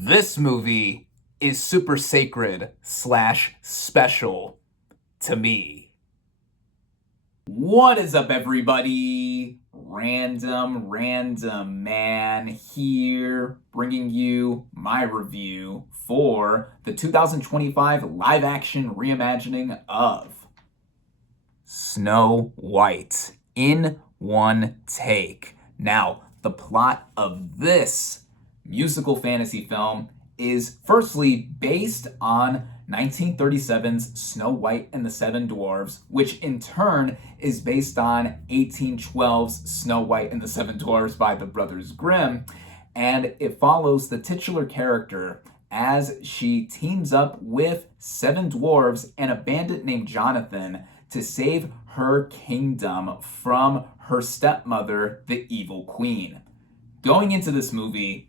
This movie is super sacred slash special to me. What is up, everybody? RandomRandomMan here, bringing you my review for the 2025 live-action reimagining of Snow White in one take. Now, the plot of this musical fantasy film is firstly based on 1937's Snow White and the Seven Dwarfs, which in turn is based on 1812's Snow White and the Seven Dwarfs by the Brothers Grimm, and it follows the titular character as she teams up with seven dwarves and a bandit named Jonathan to save her kingdom from her stepmother, the Evil Queen. Going into this movie,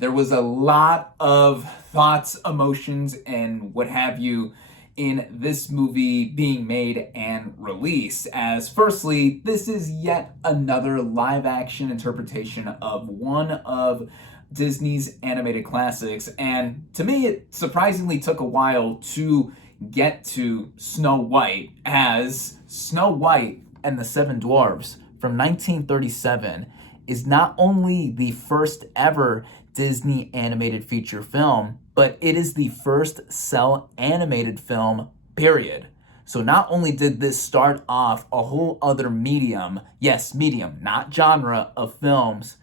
there was a lot of thoughts, emotions, and what have you in this movie being made and released. As firstly, this is yet another live-action interpretation of one of Disney's animated classics. And to me, it surprisingly took a while to get to Snow White, as Snow White and the Seven Dwarfs from 1937 is not only the first ever Disney animated feature film, but it is the first cell animated film, period. So not only did this start off a whole other medium, yes, medium, not genre of films,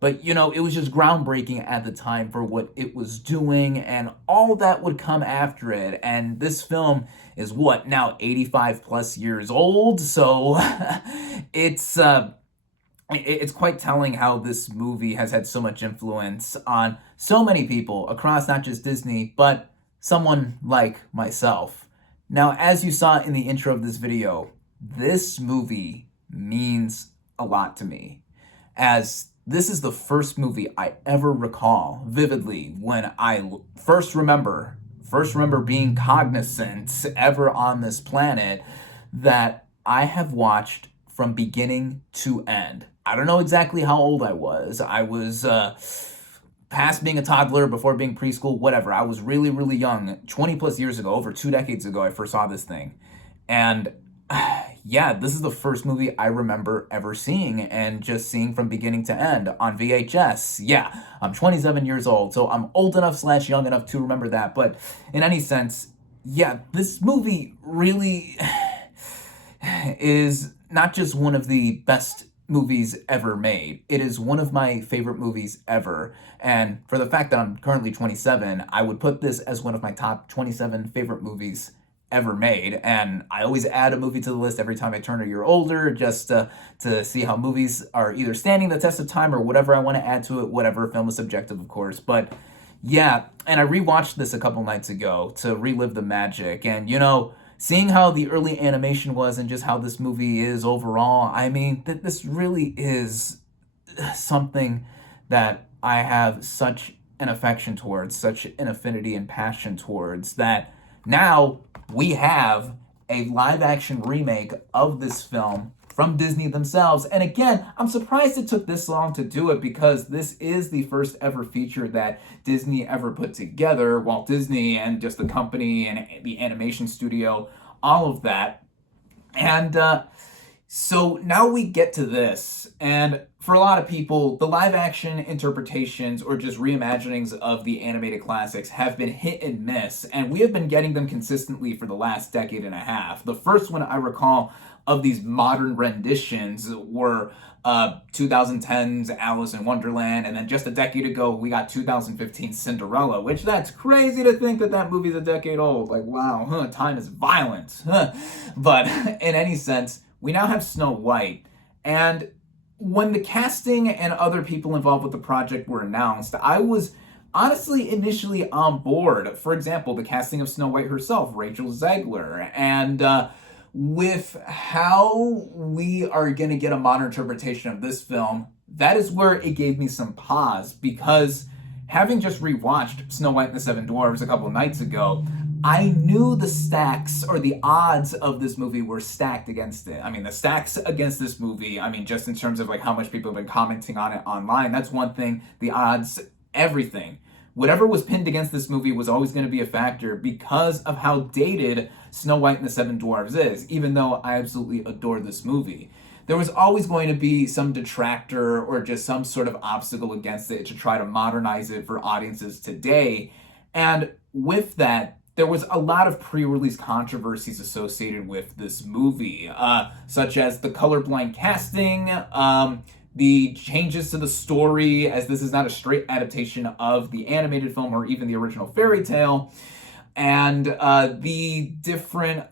but it was just groundbreaking at the time for what it was doing and all that would come after it. And this film is what, now 85 plus years old? So it's quite telling how this movie has had so much influence on so many people across not just Disney, but someone like myself. Now, as you saw in the intro of this video, this movie means a lot to me, as this is the first movie I ever recall vividly when I first remember being cognizant ever on this planet that I have watched from beginning to end. I don't know exactly how old I was. I was past being a toddler, before being preschool, whatever. I was really, really young. 20 plus years ago, over 2 decades ago, I first saw this thing. And yeah, this is the first movie I remember ever seeing, and just seeing from beginning to end on VHS. Yeah, I'm 27 years old, so I'm old enough slash young enough to remember that. But in any sense, yeah, this movie really is not just one of the best movies ever made. It is one of my favorite movies ever. And for the fact that I'm currently 27, I would put this as one of my top 27 favorite movies ever made. And I always add a movie to the list every time I turn a year older, just to see how movies are either standing the test of time or whatever I want to add to it. Whatever, film is subjective, of course. But yeah, and I rewatched this a couple nights ago to relive the magic. And seeing how the early animation was and just how this movie is overall, I mean, this really is something that I have such an affection towards, such an affinity and passion towards, that now we have a live-action remake of this film from Disney themselves. And again, I'm surprised it took this long to do it, because this is the first ever feature that Disney ever put together. Walt Disney and just the company and the animation studio, all of that. And so now we get to this. And for a lot of people, the live action interpretations or just reimaginings of the animated classics have been hit and miss. And we have been getting them consistently for the last decade and a half. The first one I recall of these modern renditions were 2010's Alice in Wonderland, and then just a decade ago we got 2015's Cinderella, which that's crazy to think that movie's a decade old. Like, wow, time is violent. But in any sense, we now have Snow White. And when the casting and other people involved with the project were announced, I was honestly initially on board. For example, the casting of Snow White herself, Rachel Zegler, and with how we are going to get a modern interpretation of this film, that is where it gave me some pause, because having just rewatched Snow White and the Seven Dwarfs a couple of nights ago, I knew the stacks or the odds of this movie were stacked against it. I mean, the stacks against this movie, I mean, just in terms of like how much people have been commenting on it online, that's one thing, the odds, everything. whatever was pinned against this movie was always going to be a factor because of how dated Snow White and the Seven Dwarfs is, even though I absolutely adore this movie. There was always going to be some detractor or just some sort of obstacle against it to try to modernize it for audiences today. And with that, there was a lot of pre-release controversies associated with this movie, such as the colorblind casting, the changes to the story, as this is not a straight adaptation of the animated film or even the original fairy tale, and the different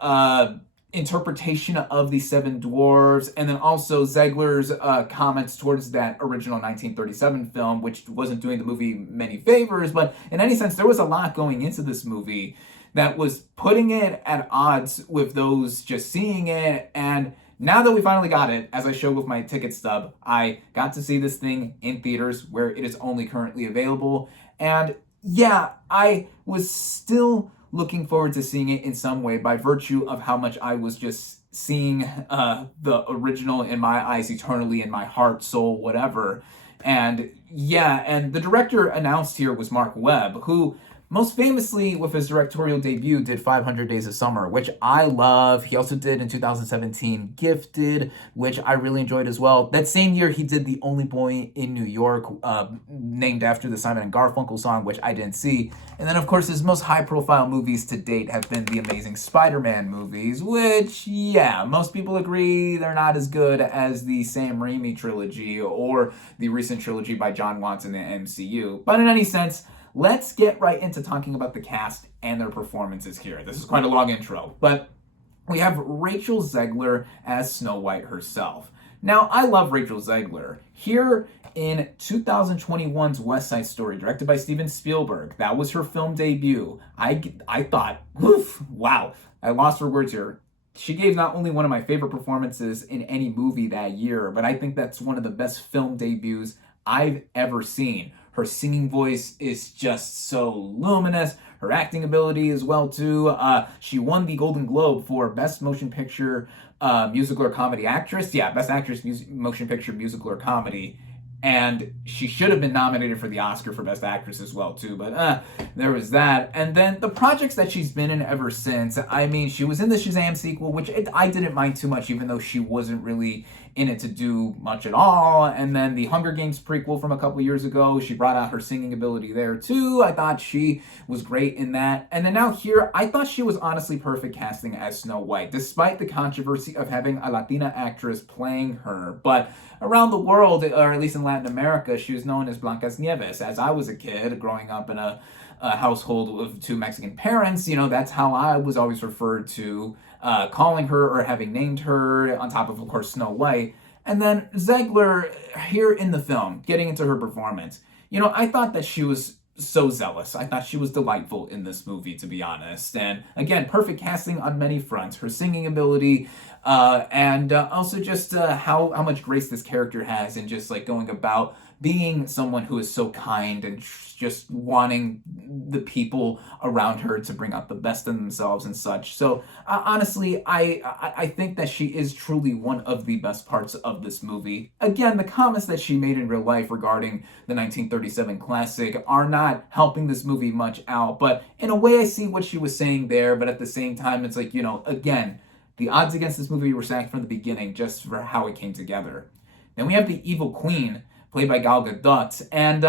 interpretation of the Seven Dwarfs, and then also Zegler's comments towards that original 1937 film, which wasn't doing the movie many favors, but in any sense, there was a lot going into this movie that was putting it at odds with those just seeing it. And now that we finally got it, as I showed with my ticket stub, I got to see this thing in theaters where it is only currently available. And yeah, I was still looking forward to seeing it in some way by virtue of how much I was just seeing the original in my eyes eternally, in my heart, soul, whatever. And yeah, and the director announced here was Mark Webb, who most famously with his directorial debut did 500 Days of Summer, which I love. He also did in 2017 Gifted, which I really enjoyed as well. That same year he did The Only Boy in New York, named after the Simon and Garfunkel song, which I didn't see. And then of course his most high profile movies to date have been the Amazing Spider-Man movies, which yeah, most people agree they're not as good as the Sam Raimi trilogy or the recent trilogy by John Watts in the MCU. But in any sense, let's get right into talking about the cast and their performances here. This is quite a long intro, but we have Rachel Zegler as Snow White herself. Now, I love Rachel Zegler. Here in 2021's West Side Story, directed by Steven Spielberg, that was her film debut. I thought, oof, wow, I lost for words here. She gave not only one of my favorite performances in any movie that year, but I think that's one of the best film debuts I've ever seen. Her singing voice is just so luminous. Her acting ability as well, too. She won the Golden Globe for Best Motion Picture Musical or Comedy Actress. Yeah, Best Actress Motion Picture Musical or Comedy. And she should have been nominated for the Oscar for Best Actress as well, too. But there was that. And then the projects that she's been in ever since. I mean, she was in the Shazam sequel, which I didn't mind too much, even though she wasn't really in it to do much at all. And then the Hunger Games prequel from a couple years ago, she brought out her singing ability there, too. I thought she was great in that. And then now here, I thought she was honestly perfect casting as Snow White, despite the controversy of having a Latina actress playing her. But around the world, or at least in Latin America, she was known as Blancas-Nieves. As I was a kid, growing up in a household with two Mexican parents, you know, that's how I was always referred to, calling her or having named her, on top of course, Snow White. And then Zegler, here in the film, getting into her performance, you know, I thought that she was so zealous. I thought she was delightful in this movie, to be honest. And again, perfect casting on many fronts. Her singing ability, and also just how much grace this character has, and just like going about being someone who is so kind and just wanting the people around her to bring out the best in themselves and such. So honestly, I think that she is truly one of the best parts of this movie. Again, the comments that she made in real life regarding the 1937 classic are not helping this movie much out, but in a way I see what she was saying there, but at the same time, it's like, you know, again, the odds against this movie were stacked from the beginning just for how it came together. Then we have the evil queen, played by Gal Gadot, and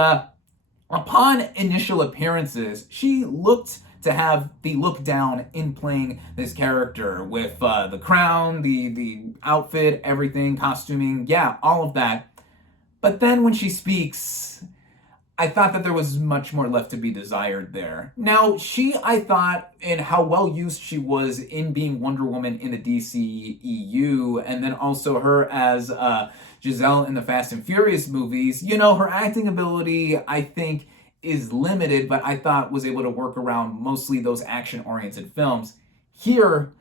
upon initial appearances, she looked to have the look down in playing this character with the crown, the outfit, everything, costuming, yeah, all of that. But then when she speaks, I thought that there was much more left to be desired there. Now, I thought, in how well used she was in being Wonder Woman in the DCEU, and then also her as Giselle in the Fast and Furious movies, you know, her acting ability, I think, is limited, but I thought was able to work around mostly those action-oriented films. Here,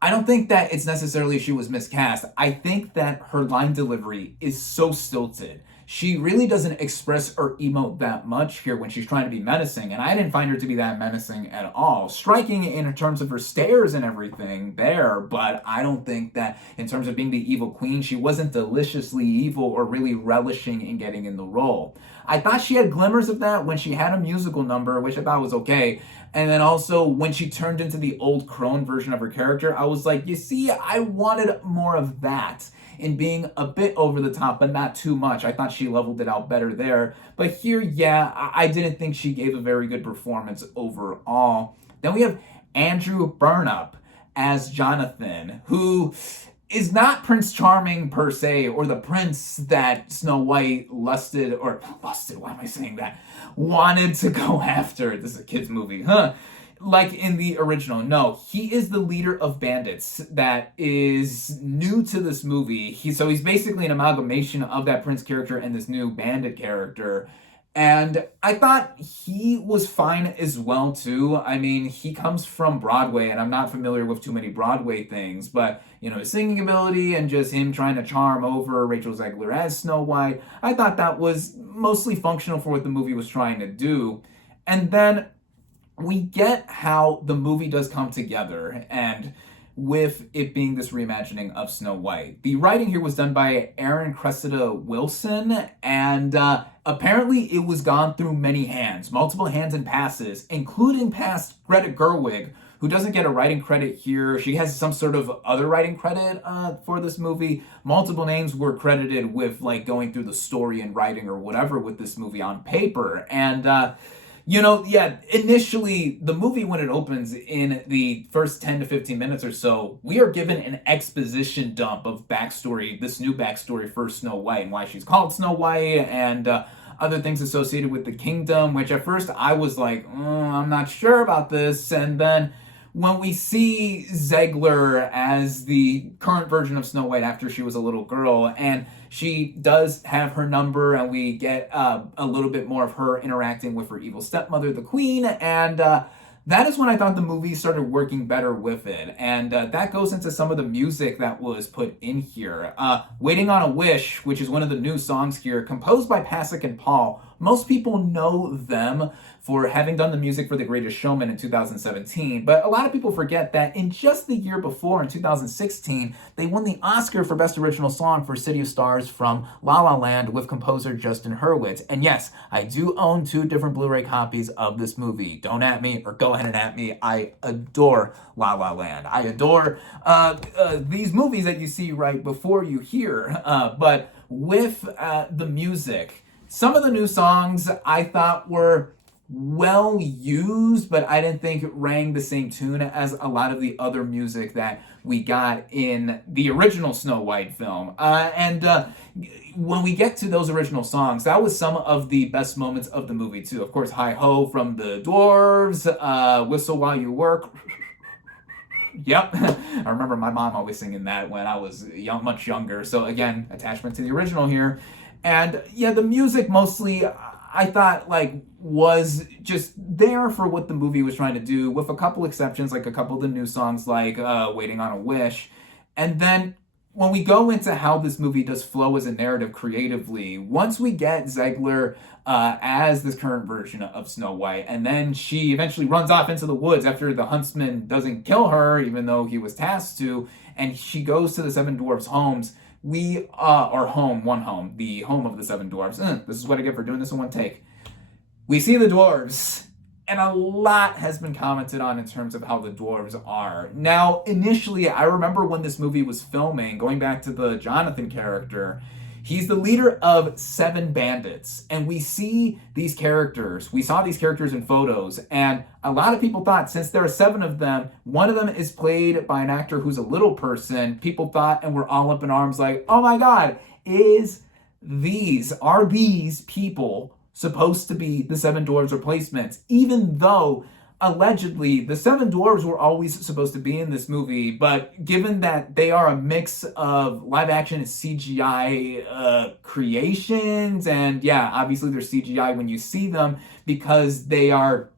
I don't think that it's necessarily she was miscast. I think that her line delivery is so stilted. she really doesn't express or emote that much here when she's trying to be menacing, and I didn't find her to be that menacing at all. Striking in terms of her stares and everything there, but I don't think that in terms of being the evil queen, she wasn't deliciously evil or really relishing in getting in the role. I thought she had glimmers of that when she had a musical number, which I thought was okay. And then also when she turned into the old crone version of her character, I was like, you see, I wanted more of that in being a bit over the top, but not too much. I thought she leveled it out better there. But here, yeah, I didn't think she gave a very good performance overall. Then we have Andrew Burnup as Jonathan, who is not Prince Charming per se, or the prince that Snow White lusted, why am I saying that? Wanted to go after. This is a kid's movie, huh? Like in the original. No, he is the leader of bandits that is new to this movie. So he's basically an amalgamation of that prince character and this new bandit character. And I thought he was fine as well, too. I mean, he comes from Broadway, and I'm not familiar with too many Broadway things, but, you know, his singing ability and just him trying to charm over Rachel Zegler as Snow White, I thought that was mostly functional for what the movie was trying to do. And then we get how the movie does come together, and with it being this reimagining of Snow White. The writing here was done by Aaron Cressida Wilson, and apparently it was gone through many hands, multiple hands and passes, including past Greta Gerwig, who doesn't get a writing credit here. She has some sort of other writing credit for this movie. Multiple names were credited with like going through the story and writing or whatever with this movie on paper. And you know, yeah, initially, the movie, when it opens in the first 10 to 15 minutes or so, we are given an exposition dump of backstory, this new backstory for Snow White and why she's called Snow White and other things associated with the kingdom, which at first I was like, I'm not sure about this. And then when we see Zegler as the current version of Snow White after she was a little girl, and she does have her number, and we get a little bit more of her interacting with her evil stepmother, the queen, and that is when I thought the movie started working better with it. And that goes into some of the music that was put in here. Waiting on a Wish, which is one of the new songs here, composed by Pasek and Paul. Most people know them for having done the music for The Greatest Showman in 2017, but a lot of people forget that in just the year before, in 2016, they won the Oscar for Best Original Song for City of Stars from La La Land with composer Justin Hurwitz. And yes, I do own 2 different Blu-ray copies of this movie. Don't at me, or go ahead and at me. I adore La La Land. I adore these movies that you see right before you here, but with the music, some of the new songs I thought were well used, but I didn't think it rang the same tune as a lot of the other music that we got in the original Snow White film. And when we get to those original songs, that was some of the best moments of the movie too. Of course, Hi Ho from the Dwarves, Whistle While You Work. Yep, I remember my mom always singing that when I was much younger. So again, attachment to the original here. And yeah, the music mostly, I thought, like, was just there for what the movie was trying to do, with a couple exceptions, like a couple of the new songs, like Waiting on a Wish. And then when we go into how this movie does flow as a narrative creatively, once we get Zegler as this current version of Snow White, and then she eventually runs off into the woods after the huntsman doesn't kill her, even though he was tasked to, and she goes to the 7 dwarfs' homes, we are one home, the home of the 7 dwarfs. This is what I get for doing this in one take. We see the dwarves, and a lot has been commented on in terms of how the dwarves are. Now, initially, I remember when this movie was filming, going back to the Jonathan character, he's the leader of 7 bandits, and we saw these characters in photos, and a lot of people thought, since there are 7 of them, one of them is played by an actor who's a little person. People thought, and were all up in arms like, oh my god, are these people supposed to be the 7 dwarves replacements? Even though allegedly the 7 dwarves were always supposed to be in this movie, but given that they are a mix of live action and CGI creations, and yeah, obviously they're CGI when you see them because they are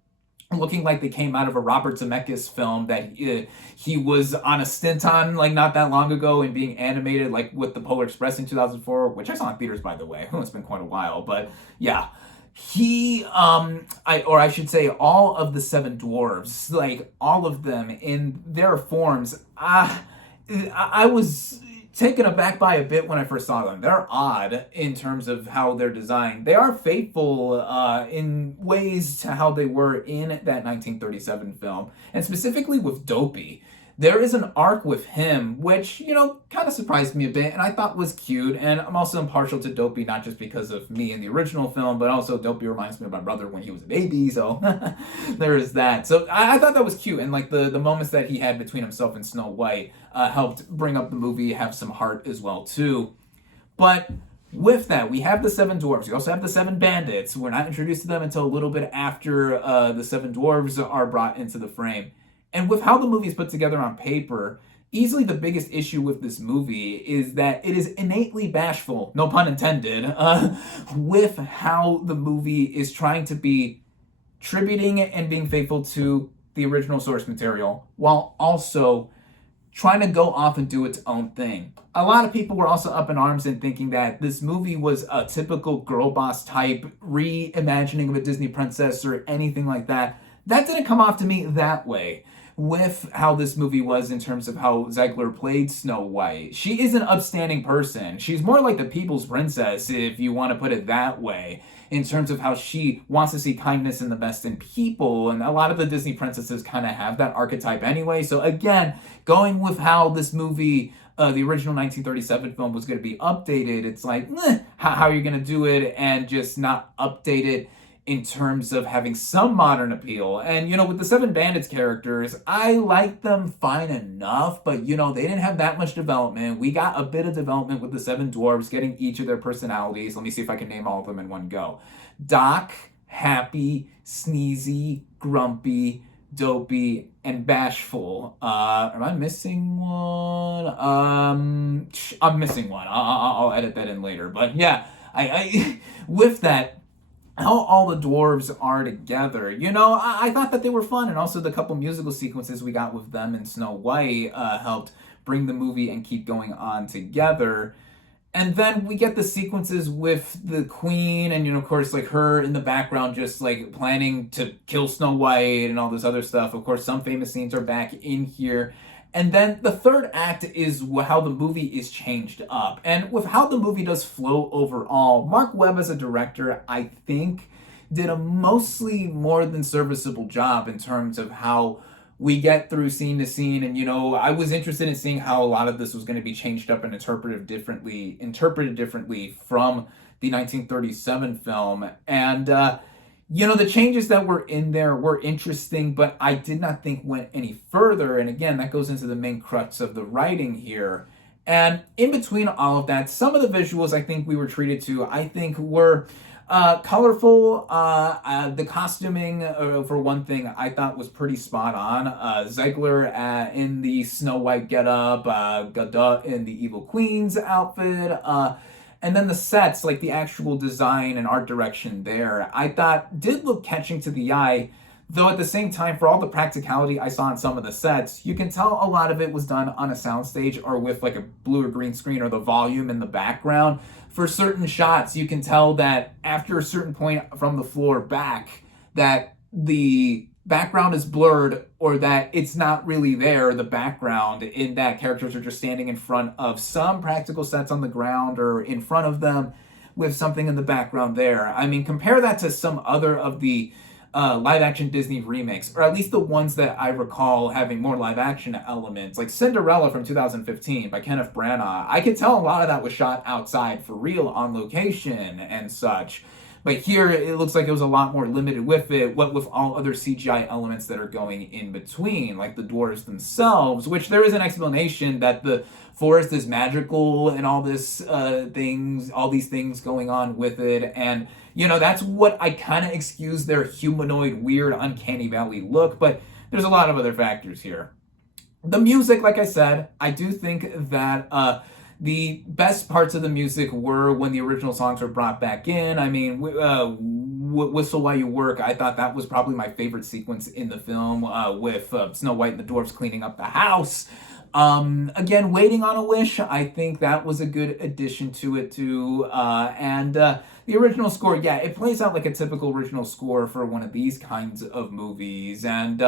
looking like they came out of a Robert Zemeckis film that he was on a stint on like not that long ago and being animated like with the Polar Express in 2004, which I saw in theaters by the way. It's been quite a while, but yeah. He I should say all of the seven dwarves, like all of them in their forms, I was taken aback by a bit when I first saw them. They're odd in terms of how they're designed. They are faithful in ways to how they were in that 1937 film, and specifically with Dopey. There is an arc with him, which, kind of surprised me a bit, and I thought was cute. And I'm also impartial to Dopey, not just because of me in the original film, but also Dopey reminds me of my brother when he was a baby, so there is that. So I thought that was cute, and like the moments that he had between himself and Snow White helped bring up the movie, have some heart as well, too. But with that, we have the seven dwarves. We also have the seven bandits. We're not introduced to them until a little bit after the seven dwarves are brought into the frame. And with how the movie is put together on paper, easily the biggest issue with this movie is that it is innately bashful, no pun intended, with how the movie is trying to be tributing and being faithful to the original source material, while also trying to go off and do its own thing. A lot of people were also up in arms and thinking that this movie was a typical girl boss type reimagining of a Disney princess or anything like that. That didn't come off to me that way with how this movie was in terms of how Zegler played Snow White. She is an upstanding person. She's more like the people's princess, if you want to put it that way, in terms of how she wants to see kindness and the best in people. And a lot of the Disney princesses kind of have that archetype anyway. So again, going with how this movie, the original 1937 film, was going to be updated, it's like, how are you going to do it and just not update it in terms of having some modern appeal? And, with the Seven Bandits characters, I like them fine enough, but, they didn't have that much development. We got a bit of development with the Seven Dwarves, getting each of their personalities. Let me see if I can name all of them in one go. Doc, Happy, Sneezy, Grumpy, Dopey, and Bashful. Am I missing one? I'm missing one. I'll edit that in later. But yeah, I with that, how all the dwarves are together. I thought that they were fun, and also the couple musical sequences we got with them and Snow White helped bring the movie and keep going on together. And then we get the sequences with the queen and, of course, like her in the background just like planning to kill Snow White and all this other stuff. Of course, some famous scenes are back in here. And then the third act is how the movie is changed up. And with how the movie does flow overall, Mark Webb as a director, I think, did a mostly more than serviceable job in terms of how we get through scene to scene. And, I was interested in seeing how a lot of this was going to be changed up and interpreted differently from the 1937 film. And, the changes that were in there were interesting, but I did not think went any further. And again, that goes into the main crux of the writing here. And in between all of that, some of the visuals I think we were treated to, I think were colorful. The costuming, for one thing, I thought was pretty spot on. Zegler in the Snow White getup, Gadot in the Evil Queen's outfit, and then the sets, like the actual design and art direction there, I thought did look catching to the eye. Though at the same time, for all the practicality I saw in some of the sets, you can tell a lot of it was done on a soundstage or with like a blue or green screen or the volume in the background. For certain shots, you can tell that after a certain point from the floor back, that the background is blurred or that it's not really there, the background, in that characters are just standing in front of some practical sets on the ground or in front of them with something in the background there. I mean, compare that to some other of the live action Disney remakes, or at least the ones that I recall having more live action elements, like Cinderella from 2015 by Kenneth Branagh. I could tell a lot of that was shot outside for real on location and such. But here, it looks like it was a lot more limited with it, what with all other CGI elements that are going in between, like the dwarves themselves, which there is an explanation that the forest is magical and all this all these things going on with it. And, that's what I kind of excuse their humanoid, weird, uncanny valley look, but there's a lot of other factors here. The music, like I said, I do think that The best parts of the music were when the original songs were brought back in. I mean, Whistle While You Work, I thought that was probably my favorite sequence in the film, with Snow White and the dwarfs cleaning up the house. Again, Waiting on a Wish, I think that was a good addition to it too. And the original score, yeah, it plays out like a typical original score for one of these kinds of movies. And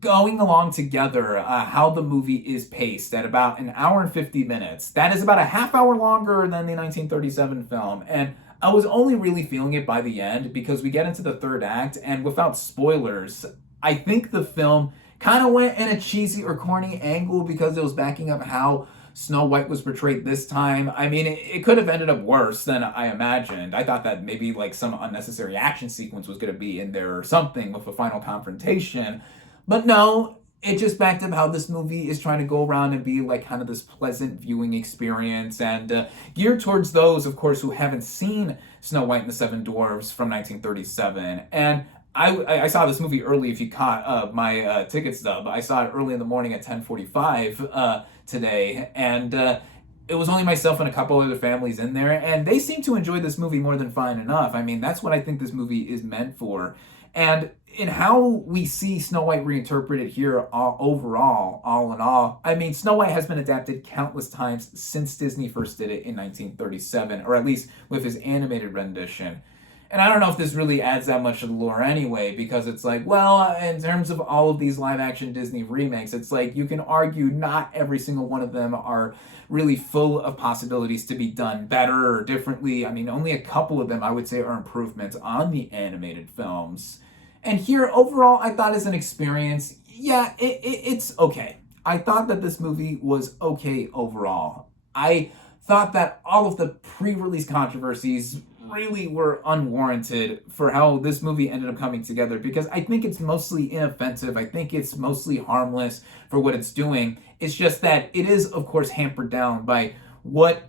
going along together, how the movie is paced at about an hour and 50 minutes. That is about a half hour longer than the 1937 film. And I was only really feeling it by the end because we get into the third act, and without spoilers, I think the film kind of went in a cheesy or corny angle because it was backing up how Snow White was portrayed this time. I mean, it could have ended up worse than I imagined. I thought that maybe like some unnecessary action sequence was going to be in there or something with a final confrontation. But no, it just backed up how this movie is trying to go around and be like kind of this pleasant viewing experience, and geared towards those, of course, who haven't seen Snow White and the Seven Dwarfs from 1937. And I saw this movie early. If you caught my ticket stub, I saw it early in the morning at 10:45 today, and it was only myself and a couple other families in there, and they seem to enjoy this movie more than fine enough. I mean, that's what I think this movie is meant for. And in how we see Snow White reinterpreted here, overall, all in all, I mean, Snow White has been adapted countless times since Disney first did it in 1937, or at least with his animated rendition. And I don't know if this really adds that much to the lore anyway, because it's like, well, in terms of all of these live action Disney remakes, it's like you can argue not every single one of them are really full of possibilities to be done better or differently. I mean, only a couple of them I would say are improvements on the animated films. And here, overall, I thought as an experience, yeah, it's okay. I thought that this movie was okay overall. I thought that all of the pre-release controversies really were unwarranted for how this movie ended up coming together, because I think it's mostly inoffensive. I think it's mostly harmless for what it's doing. It's just that it is, of course, hampered down by what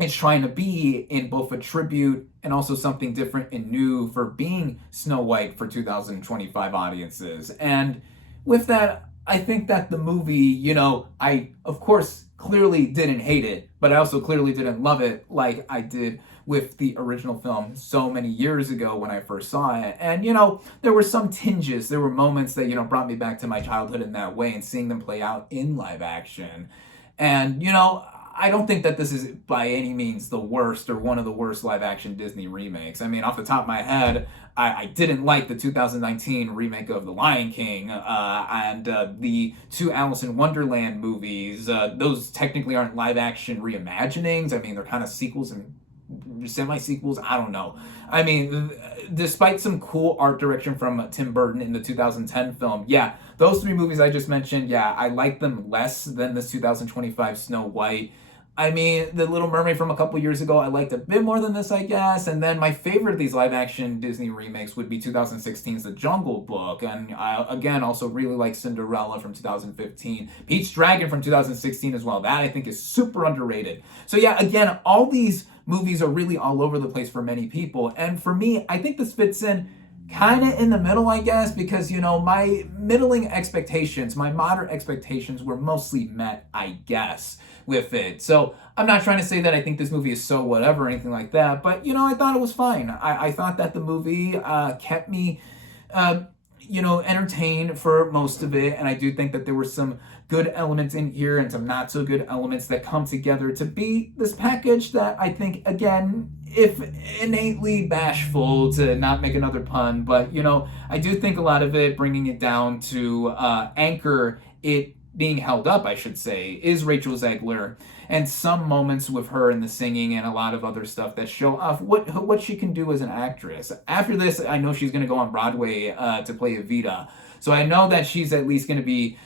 it's trying to be in both a tribute and also something different and new for being Snow White for 2025 audiences. And with that, I think that the movie, I, of course, clearly didn't hate it, but I also clearly didn't love it like I did with the original film so many years ago when I first saw it. And, there were some tinges, there were moments that, brought me back to my childhood in that way and seeing them play out in live action. And, I don't think that this is by any means the worst or one of the worst live action Disney remakes. I mean, off the top of my head, I didn't like the 2019 remake of The Lion King and the two Alice in Wonderland movies. Those technically aren't live action reimaginings. I mean, they're kind of sequels and semi-sequels. I don't know. I mean, despite some cool art direction from Tim Burton in the 2010 film, yeah, those three movies I just mentioned, yeah, I like them less than this 2025 Snow White. I mean, The Little Mermaid from a couple years ago, I liked a bit more than this, I guess. And then my favorite of these live-action Disney remakes would be 2016's The Jungle Book. And I, again, also really like Cinderella from 2015. Pete's Dragon from 2016 as well. That, I think, is super underrated. So yeah, again, all these movies are really all over the place for many people. And for me, I think this fits in kind of in the middle, I guess, because, my middling expectations, my moderate expectations were mostly met, I guess, with it. So I'm not trying to say that I think this movie is so whatever or anything like that, but, I thought it was fine. I thought that the movie kept me, entertained for most of it, and I do think that there were some good elements in here and some not so good elements that come together to be this package that I think, again, if innately bashful, to not make another pun, but I do think a lot of it, bringing it down to anchor it being held up, I should say, is Rachel Zegler, and some moments with her in the singing and a lot of other stuff that show off what she can do as an actress. After this, I know she's going to go on Broadway to play Evita, so I know that she's at least going to be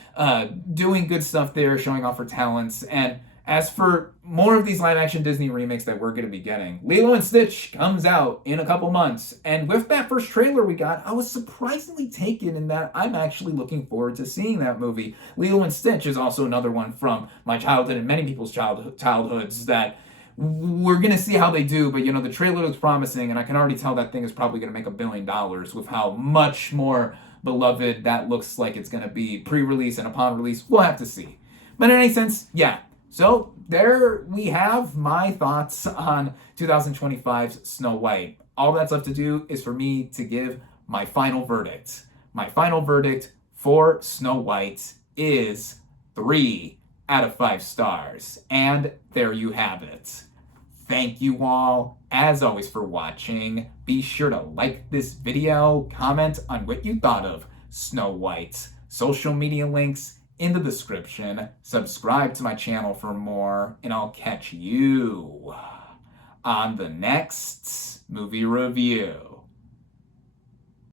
doing good stuff there, showing off her talents. And as for more of these live-action Disney remakes that we're going to be getting, Lilo and Stitch comes out in a couple months. And with that first trailer we got, I was surprisingly taken in that I'm actually looking forward to seeing that movie. Lilo and Stitch is also another one from my childhood and many people's childhoods that we're going to see how they do. But, the trailer looks promising, and I can already tell that thing is probably going to make $1 billion with how much more beloved that looks like it's going to be pre-release and upon release. We'll have to see. But in any sense, yeah, So there we have my thoughts on 2025's Snow White. All that's left to do is for me to give my final verdict. My final verdict for Snow White is 3 out of 5 stars. And there you have it. Thank you all, as always, for watching. Be sure to like this video, comment on what you thought of Snow White. Social media links in the description. Subscribe to my channel for more, and I'll catch you on the next movie review.